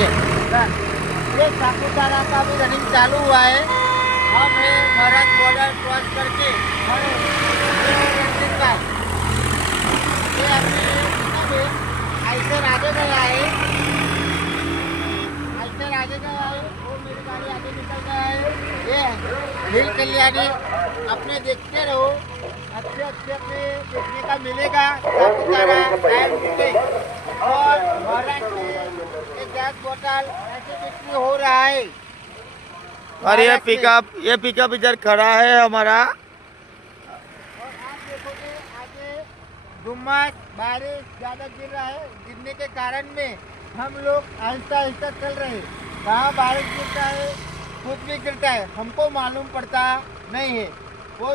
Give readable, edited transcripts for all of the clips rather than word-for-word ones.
ये सापुतारा का भी रनिंग चालू हुआ है। हम है महाराज बॉर्डर क्रॉस करके ये अपने आइसर आगे गया है, आइसर आगे गया है, वो मेरी गाड़ी आगे निकल गया है। ये हिल कल्याणी अपने देखते रहो, अच्छे अच्छे अपने देखने का मिलेगा। सापुतारा और महाराज के गैस बोतल ऐसे बिक्री हो रहा है। और ये पिकअप इधर खड़ा है हमारा। और आप देखोगे आगे धुम्मस बारिश ज्यादा गिर रहा है, गिरने के कारण में हम लोग आहिस्ता आहिस्ता चल रहे हैं। कहाँ बारिश गिरता है, खुद भी गिरता है, हमको मालूम पड़ता नहीं है। वो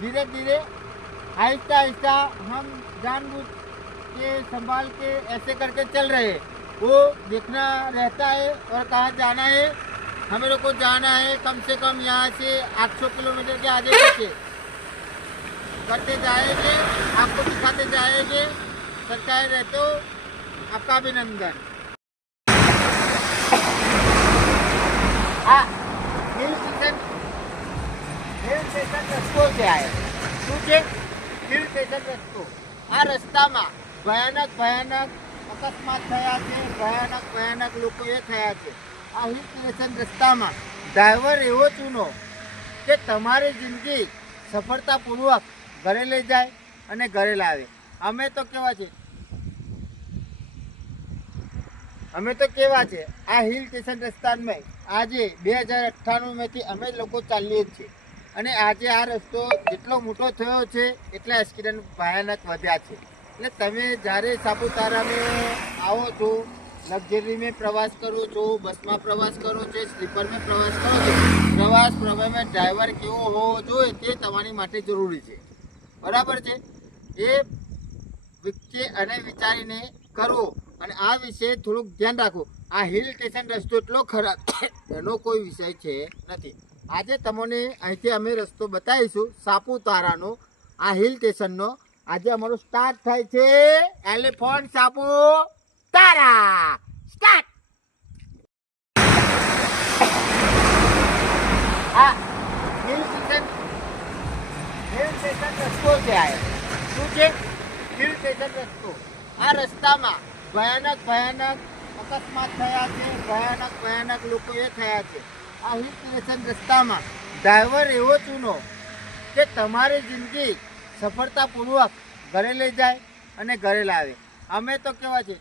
धीरे धीरे आहिस्ता आहिस्ता हम जानबूझ के संभाल के ऐसे करके चल रहे हैं। वो देखना रहता है और कहाँ जाना है। हमें लोग को जाना है कम से कम यहाँ से 800 किलोमीटर के आगे पीछे करते जाएंगे, आपको दिखाते जाएंगे। सरकार रहते हो, आपका अभिनंदन। हिल स्टेशन रस्तो છે આ શું છે? હિલ સ્ટેશન રસ્તો। આ રસ્તામાં ભયાનક અકસ્માત થયા છે, ભયાનક લોકોએ થયા છે। આ હિલ સ્ટેશન રસ્તામાં ડ્રાઈવર એવો ચૂનો કે તમારી જિંદગી સફળતાપૂર્વક ઘરે લઈ જાય અને ઘરે લાવે। અમે તો કેવા છે આ હિલ સ્ટેશન રસ્તામાં આજે 2098 માંથી અમે લોકો ચાલીએ જ છીએ અને આજે આ રસ્તો જેટલો મોટો થયો છે એટલા એક્સિડન્ટ ભયાનક વધ્યા છે। એટલે તમે જ્યારે સાપુતારામાં આવો છો, લક્ઝરીમાં પ્રવાસ કરો છો, બસમાં પ્રવાસ કરો છો, સ્લીપરમાં પ્રવાસ કરો છો, પ્રવાસમાં ડ્રાઈવર કેવો હોવો જોઈએ તે તમારી માટે જરૂરી છે, બરાબર છે? એ વિચારે અને વિચારીને કરો અને આ વિશે થોડુંક ધ્યાન રાખો। આ હિલ સ્ટેશન રસ્તો એટલો ખરાબ એનો કોઈ વિષય છે નથી। આજે તમને અહીંથી અમે રસ્તો બતાવીશું સાપુતારાનો, આ હિલ સ્ટેશનનો। આજે અમારું સ્ટાર્ટ થાય છે એલિફન્ટ સાપુતારા। સ્ટાર્ટ। આ હિલ સ્ટેશન રસ્તો છે। આ શું છે? હિલ સ્ટેશન રસ્તો। આ રસ્તામાં ભયાનક અકસ્માત થયા છે, ભયાનક લોકોએ થયા છે। આ હિલ સ્ટેશન રસ્તામાં ડ્રાઈવર એવો ચૂનો કે તમારી જિંદગી સફળતાપૂર્વક ઘરે લઈ જાય અને ઘરે લાવે। અમે તો કેવા છે